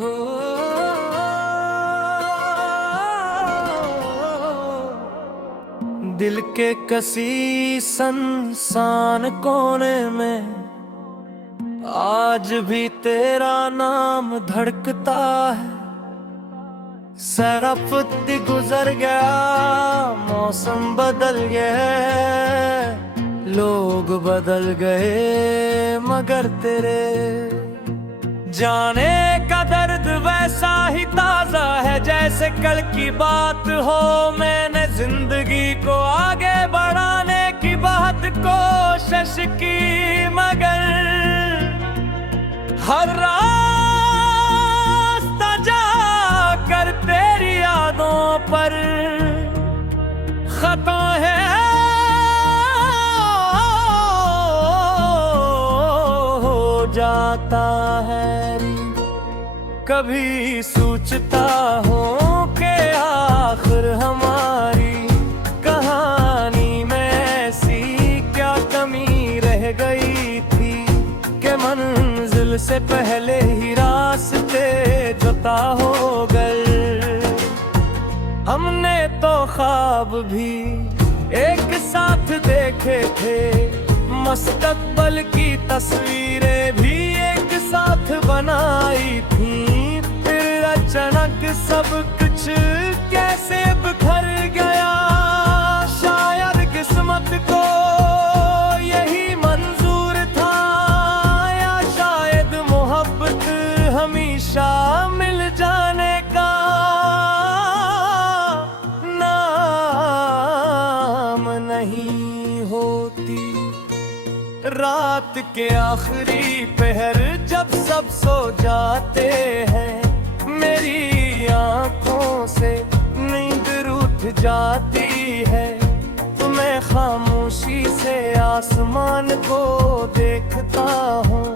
हो दिल के कसी संसान कोने में आज भी तेरा नाम धड़कता है। सरफती गुजर गया, मौसम बदल गया, लोग बदल गए, मगर तेरे जाने का दर्द वैसा ही ताजा है जैसे कल की बात हो। मैंने जिंदगी को आगे बढ़ाने की बहुत कोशिश की, मगर हर रास्ता जाकर तेरी यादों पर खता है। जाता है कभी सोचता हूँ कि आखिर हमारी कहानी में ऐसी क्या कमी रह गई थी कि मंजिल से पहले ही रास्ते जुदा हो गए। हमने तो ख्वाब भी एक साथ देखे थे, मुस्तकबिल की तस्वीरें भी एक साथ बनाई थी, फिर अचानक सब कुछ कैसे बिखर गया। शायद किस्मत को यही मंजूर था, या शायद मोहब्बत हमेशा मिल जाने का नाम नहीं होती। रात के आखिरी पहर जब सब सो जाते हैं, मेरी आंखों से नींद रूठ जाती है, तो मैं खामोशी से आसमान को देखता हूँ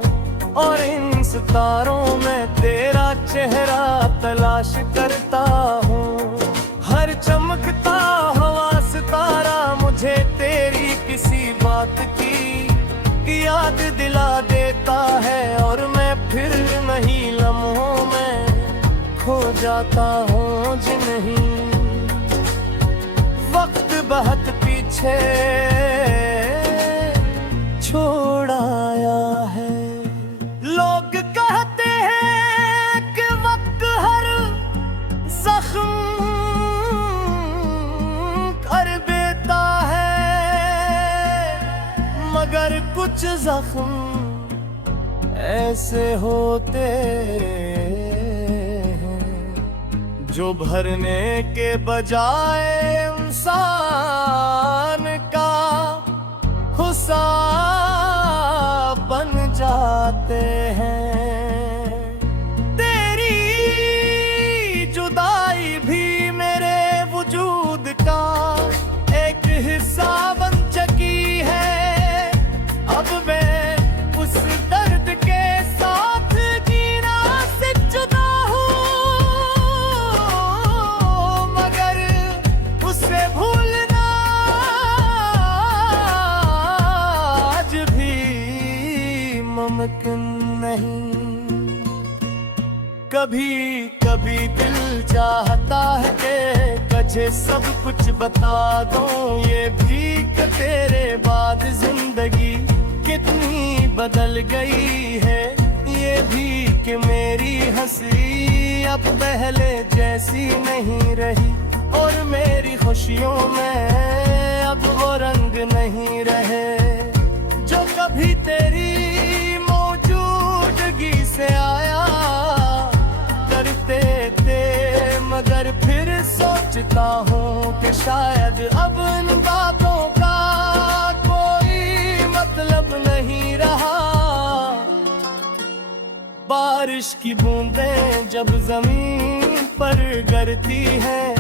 और इन सितारों में तेरा चेहरा तलाश करता हूँ। हर चमकता हुआ सितारा मुझे तेरी किसी बात की याद दिला देता है, और मैं फिर नहीं लम्हों में खो जाता हूँ जिन्हीं वक्त बहुत पीछे छोड़ आया है। लोग कहते हैं कि वक्त हर जख्म कर देता है, मगर कुछ जख्म ऐसे होते हैं जो भरने के बजाय इंसान का हुस्सा बन जाते हैं। तेरी जुदाई भी मेरे वजूद का एक हिस्सा बन चुकी है। अब मैं उस दर्द के साथ जीना से जुदा हूँ, मगर उसे भूलना आज भी मुमकिन नहीं। कभी कभी दिल चाहता है कि तुझे सब कुछ बता दूं, ये भी कि तेरे बाद जिंदगी कितनी बदल गई है, ये भी कि मेरी हंसी अब पहले जैसी नहीं रही, और मेरी खुशियों में अब वो रंग नहीं रहे जो कभी तेरी मौजूदगी से आया करते थे। मगर फिर सोचता हूँ कि शायद अब इन बातों का कोई मतलब नहीं रहा। बारिश की बूंदें जब जमीन पर गिरती हैं,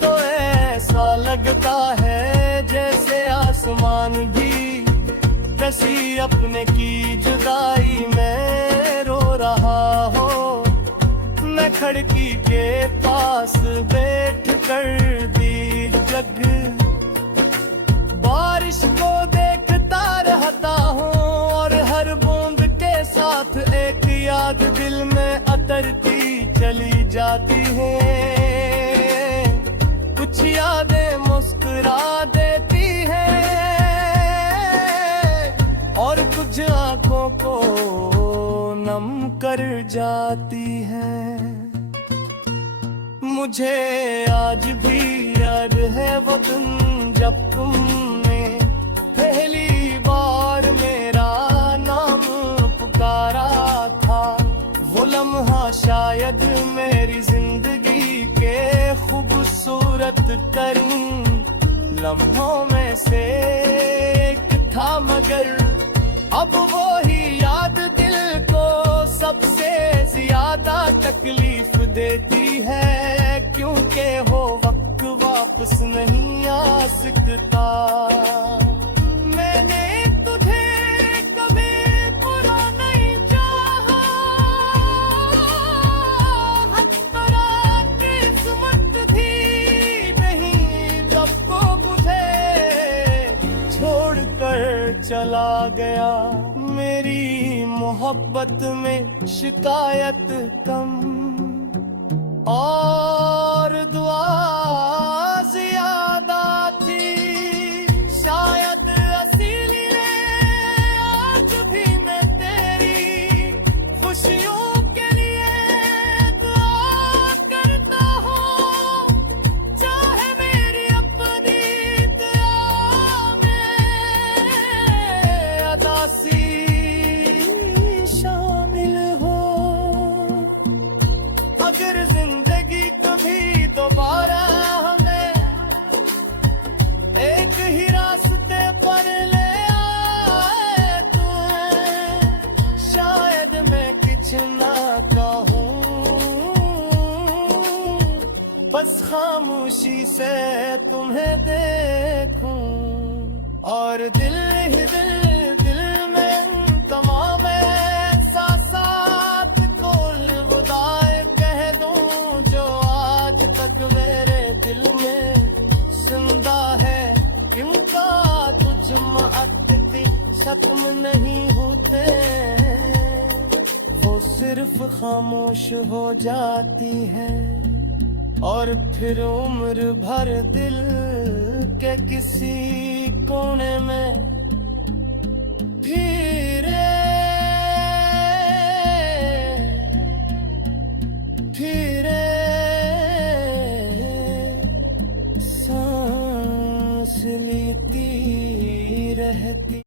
तो ऐसा लगता है जैसे आसमान भी किसी अपने की जुदाई में रो रहा हो। मैं खिड़की के पास बैठ कर दी जग बारिश को देखता रहता हूँ, और हर बूंद के साथ एक याद दिल में अतरती आंखों को नम कर जाती है। मुझे आज भी याद है वो दिन जब तुमने पहली बार मेरा नाम पुकारा था। वो लम्हा शायद मेरी जिंदगी के खूबसूरत तरीन लम्हों में से एक था, मगर अब वो ही याद दिल को सबसे ज्यादा तकलीफ देती है, क्योंकि वो वक्त वापस नहीं आ सकता। मैंने तुझे कभी बुरा नहीं चाहा, हत्तरा किस्मत थी नहीं जब को मुझे छोड़ कर चला गया। मेरी मोहब्बत में शिकायत कम और दुआ ज्यादा थी। शायद इसीलिए आज भी मैं तेरी खुशियों के लिए दुआ करता हूँ, चाहे मेरी अपनी दुआ में अदासी शामिल हो। अगर जिंदगी कभी दोबारा हमें एक ही रास्ते पर ले आए तो शायद मैं कुछ ना कहूँ, बस खामोशी से तुम्हें देखूं और दिल ही दिल में तमाम एहसासात को अलविदाई कह दूं, जो आज तक मेरे दिल में जिंदा है। इनका तुझ अति खत्म नहीं होते, वो सिर्फ खामोश हो जाती है और फिर उम्र भर दिल के किसी कोने में